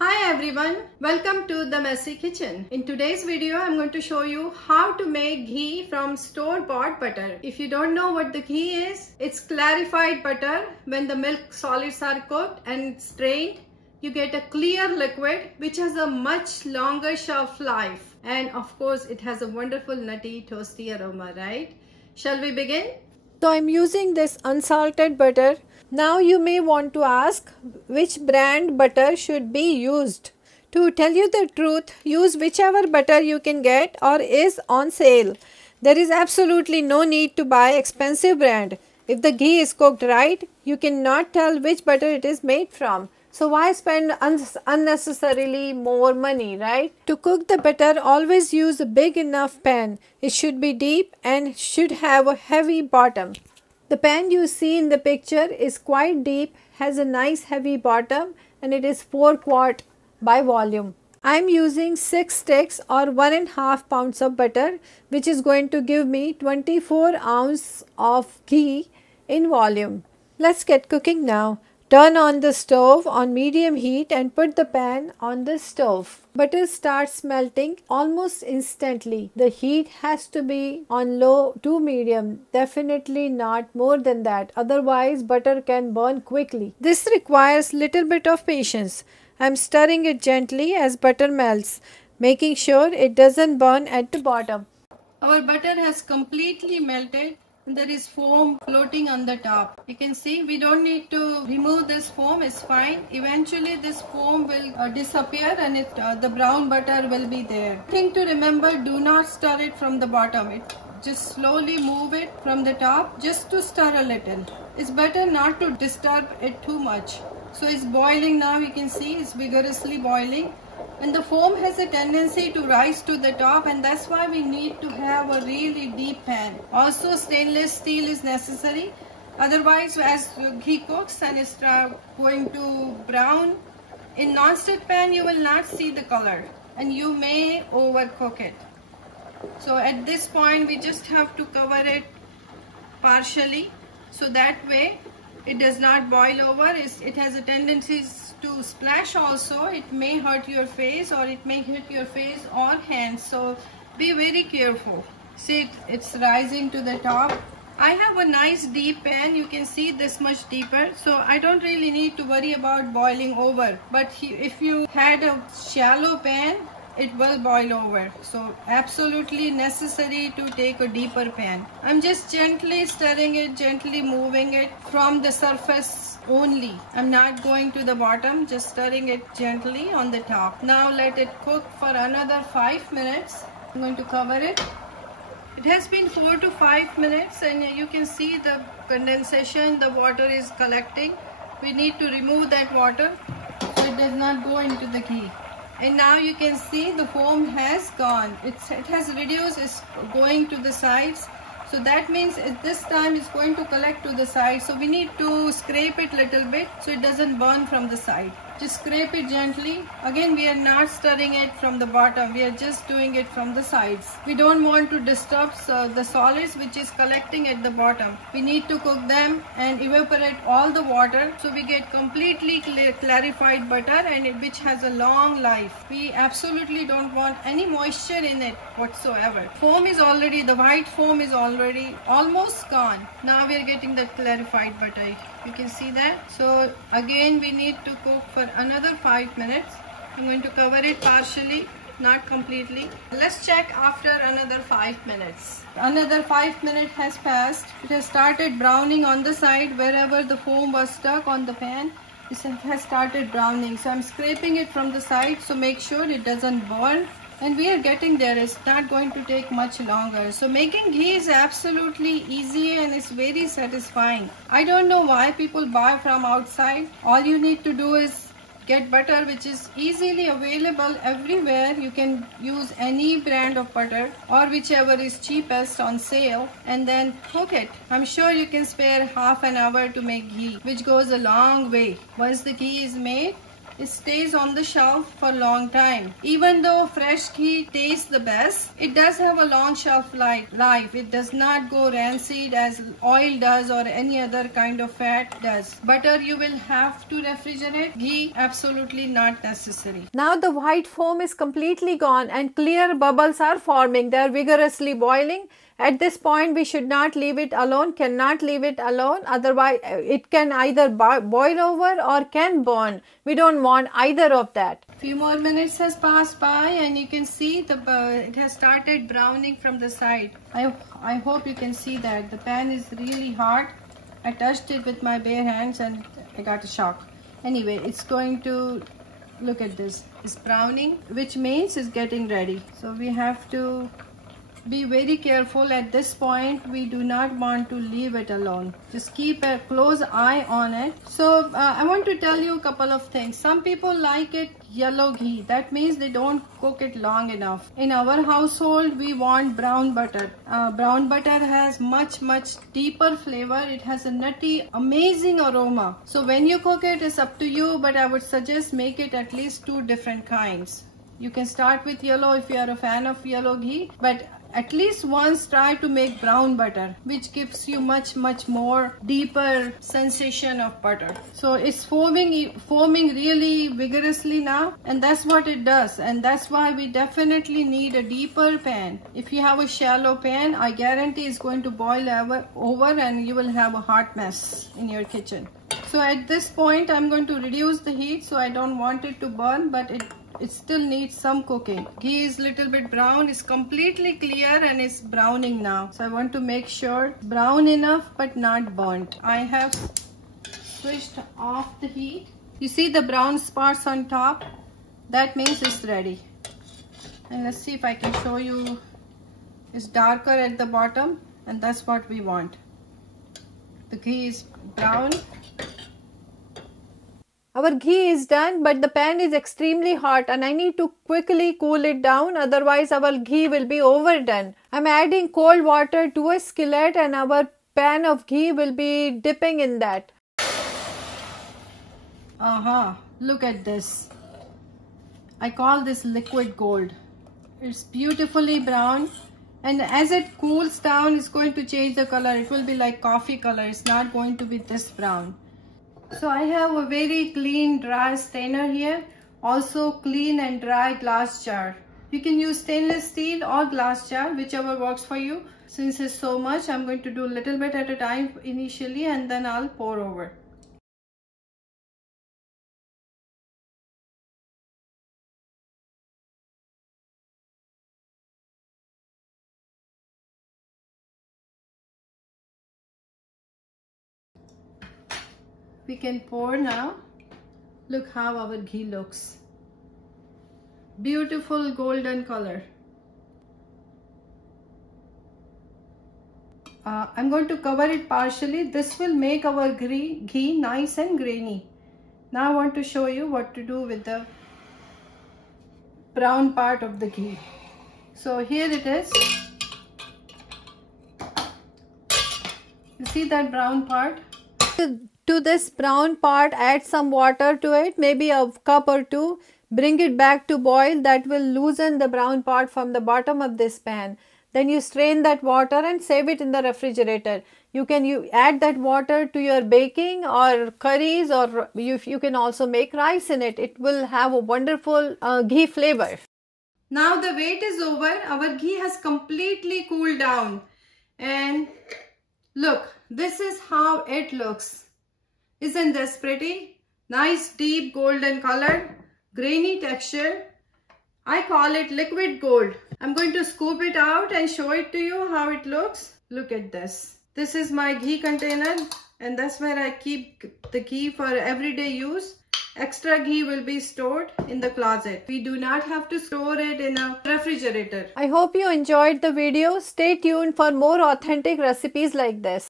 Hi everyone, welcome to The Messy Kitchen. In today's video, I'm going to show you how to make ghee from store-bought butter. If you don't know what the ghee is, it's clarified butter. When the milk solids are cooked and strained, you get a clear liquid which has a much longer shelf life. And of course, it has a wonderful nutty toasty aroma, right? Shall we begin? So I'm using this unsalted butter. Now you may want to ask which brand butter should be used. To tell you the truth, use whichever butter you can get or is on sale. There is absolutely no need to buy expensive brand. If the ghee is cooked right, you cannot tell which butter it is made from. So why spend unnecessarily more money, right? To cook the butter, always use a big enough pan. It should be deep and should have a heavy bottom. The pan you see in the picture is quite deep, has a nice heavy bottom, and it is 4 quart by volume. I am using 6 sticks or 1.5 pounds of butter, which is going to give me 24 ounces of ghee in volume. Let's get cooking now. Turn on the stove on medium heat and put the pan on the stove. Butter starts melting almost instantly. The heat has to be on low to medium, definitely not more than that, otherwise butter can burn quickly. This requires little bit of patience. I am stirring it gently as butter melts, making sure it doesn't burn at the bottom. Our butter has completely melted. There is foam floating on the top. You can see we don't need to remove this foam, it's fine. Eventually this foam will disappear and the brown butter will be there. Thing to remember, do not stir it from the bottom. Just slowly move it from the top just to stir a little. It's better not to disturb it too much. So it's boiling now, you can see it's vigorously boiling. And the foam has a tendency to rise to the top, and that's why we need to have a really deep pan. Also stainless steel is necessary. Otherwise, as ghee cooks and it's going to brown, in non-stick pan you will not see the color and you may overcook it. So at this point we just have to cover it partially, so that way it does not boil over. It has a tendency to splash also. It may hurt your face or it may hit your face or hands, so be very careful. See, it's rising to the top. I have a nice deep pan, you can see this much deeper, so I don't really need to worry about boiling over. But if you had a shallow pan, it will boil over, so absolutely necessary to take a deeper pan. I'm just gently stirring it, gently moving it from the surface only. I'm not going to the bottom, just stirring it gently on the top. Now let it cook for another 5 minutes. I'm going to cover it. It has been 4 to 5 minutes and you can see the condensation, the water is collecting. We need to remove that water so it does not go into the ghee. And now you can see the foam has gone. It has reduced, it's going to the sides. So that means this time it's going to collect to the side. So we need to scrape it little bit so it doesn't burn from the side. Just scrape it gently. Again, we are not stirring it from the bottom. We are just doing it from the sides. We don't want to disturb the solids which is collecting at the bottom. We need to cook them and evaporate all the water so we get completely clarified butter and which has a long life. We absolutely don't want any moisture in it whatsoever. Foam is already, the white foam is already almost gone. Now we are getting the clarified butter. You can see that. So again we need to cook for another 5 minutes. I'm going to cover it partially, not completely. Let's check after another 5 minutes. Another 5 minutes has passed. It has started browning on the side wherever the foam was stuck on the pan. It has started browning. So I'm scraping it from the side, so make sure it doesn't burn. And we are getting there. It's not going to take much longer. So making ghee is absolutely easy and it's very satisfying. I don't know why people buy from outside. All you need to do is get butter which is easily available everywhere. You can use any brand of butter or whichever is cheapest on sale and then cook it. I'm sure you can spare half an hour to make ghee, which goes a long way. Once the ghee is made, it stays on the shelf for a long time. Even though fresh ghee tastes the best, it does have a long shelf life. It does not go rancid as oil does or any other kind of fat does. Butter you will have to refrigerate. Ghee absolutely not necessary. Now the white foam is completely gone and clear bubbles are forming. They are vigorously boiling. At this point we should not leave it alone, cannot leave it alone, otherwise it can either boil over or can burn. We don't want either of that. Few more minutes has passed by and you can see it has started browning from the side. I hope you can see that. The pan is really hot. I touched it with my bare hands and I got a shock. Anyway, it's going to, look at this, it's browning, which means it's getting ready. So we have to be very careful at this point. We do not want to leave it alone. Just keep a close eye on it. So I want to tell you a couple of things. Some people like it yellow ghee. That means they don't cook it long enough. In our household, we want brown butter. Brown butter has much deeper flavor. It has a nutty, amazing aroma. So when you cook it, it's up to you, but I would suggest make it at least 2 different kinds. You can start with yellow if you are a fan of yellow ghee, but at least once try to make brown butter, which gives you much more deeper sensation of butter. So it's foaming really vigorously now, and that's what it does, and that's why we definitely need a deeper pan. If you have a shallow pan, I guarantee it's going to boil over and you will have a hot mess in your kitchen. So at this point I'm going to reduce the heat, so I don't want it to burn, but it still needs some cooking. Ghee is little bit brown. It's completely clear and it's browning now. So I want to make sure it's brown enough but not burnt. I have switched off the heat. You see the brown spots on top? That means it's ready. And let's see if I can show you. It's darker at the bottom, and that's what we want. The ghee is brown. Our ghee is done, but the pan is extremely hot and I need to quickly cool it down, otherwise our ghee will be overdone. I'm adding cold water to a skillet and our pan of ghee will be dipping in that. Look at this. I call this liquid gold. It's beautifully brown, and as it cools down, it's going to change the color. It will be like coffee color. It's not going to be this brown. So I have a very clean dry strainer here, also clean and dry glass jar. You can use stainless steel or glass jar, whichever works for you. Since it's so much, I'm going to do a little bit at a time initially and then I'll pour over. We can pour now. Look how our ghee looks. Beautiful golden color. I'm going to cover it partially. This will make our ghee nice and grainy. Now I want to show you what to do with the brown part of the ghee. So here it is. You see that brown part? To this brown part, add some water to it, maybe a cup or 2. Bring it back to boil. That will loosen the brown part from the bottom of this pan. Then you strain that water and save it in the refrigerator. You add that water to your baking or curries, or you can also make rice in it. It will have a wonderful ghee flavor. Now the wait is over. Our ghee has completely cooled down. And look, this is how it looks. Isn't this pretty? Nice deep golden color, grainy texture. I call it liquid gold. I'm going to scoop it out and show it to you how it looks. Look at this. This is my ghee container, and that's where I keep the ghee for everyday use. Extra ghee will be stored in the closet. We do not have to store it in a refrigerator. I hope you enjoyed the video. Stay tuned for more authentic recipes like this.